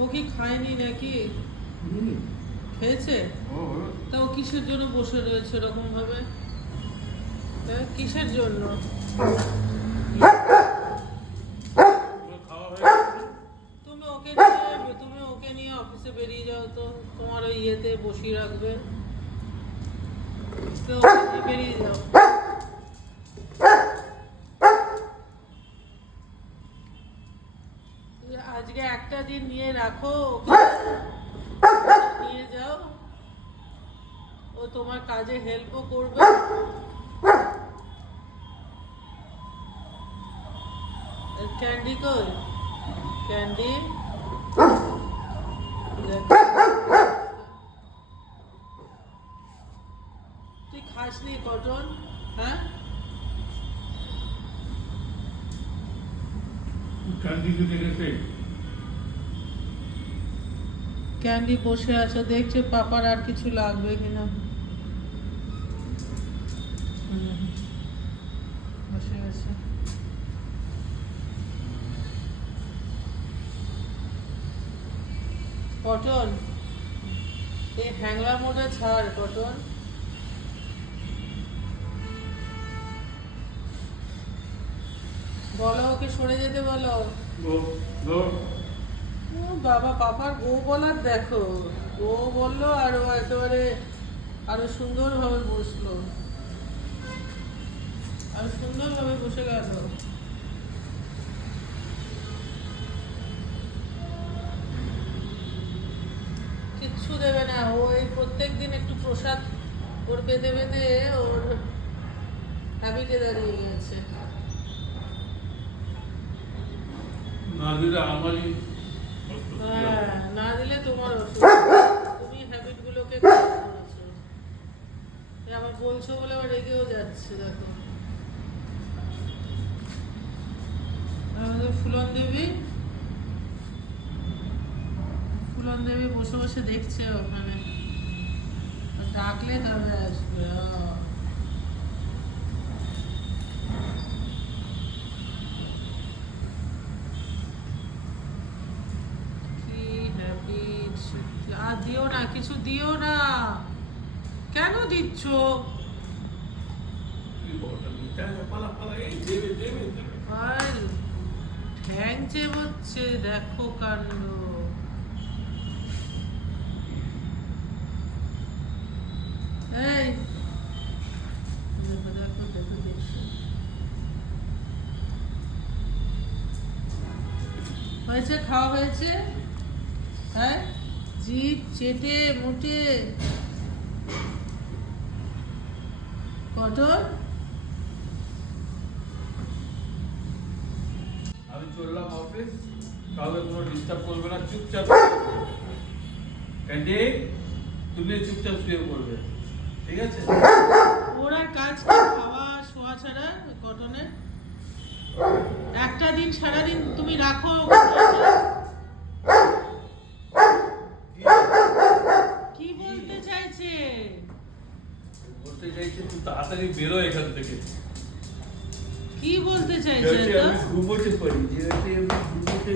ও কি খায়নি নাকি? খেয়েছে? তা ও। কিসের জন্য বসে রয়েছে এরকম ভাবে কিসের জন্য? তুমি ওকে নিয়ে তুমি ওকে নিয়ে অফিসে বেরিয়ে যাও তো। তোমার ওই ইয়েতে বসিয়ে রাখবে। তো বেরিয়ে যাও। আজকে একটা দিন নিয়ে রাখো। নিয়ে যাও। ও তোমার কাজে হেল্পও করবে। ক্যান্ডি কই? ক্যান্ডি? তুই খাসনি কটন হ্যাঁ? ক্যান্ডি বসে আছে, দেখছে পাপার আর কিছু লাগবে কিনা। বসে আছে। পটল? এই হ্যাংলার মোটা ছাড়, পটল। বলো ওকে সরে যেতে বলো। ও বাবা পাপার গো বলার দেখো। গো বলল আর ও একেবারে আরও সুন্দরভাবে বসল। আরও সুন্দরভাবে বসে গেল। কিচ্ছু দেবে না। ও এই প্রত্যেক দিন একটু প্রসাদ ওর বেঁধে বেঁধে ওর হ্যাবিটে দাঁড়িয়ে গেছে না দিলে আমারই হ্যাঁ, না দিলে তোমার তুমি হ্যাবিট গুলোকে খারাপ করেছ। এ আবার বলছো বলে আবার রেগেও যাচ্ছে দেখো। আমাদের ফুলন দেবী? ফুলন দেবী বসে বসে দেখছে ওখানে। ডাকলে তবে আসবে আহ। কি হ্যাবিট আর দিও না কিছু দিও না। কেন দিচ্ছ? আর ঠ্যাং চেবোচ্ছে দেখো কাণ্ড। এই দেখো দেখো দেখো দেখো। হয়েছে খাওয়া হয়েছে? হ্যাঁ? জিভ চেটে মোটে কটন আমি চললাম অফিস কাউকে কোনো ডিস্টার্ব করবে না চুপচাপ। ক্যান্ডি তুমি চুপচাপ শুয়ে পড়বে ঠিক আছে? ওর কাজ খাওয়া শোয়া ছাড়া কটনের? একটা দিন সারাদিন তুমি রাখো কি বলতে চাইছে বলতে চাইছি তুই তাড়াতাড়ি বেরো এখান থেকে। কি বলতে চাইছে আমি ঘুমোতে পারি যেহেতু আমি ঘুমোতে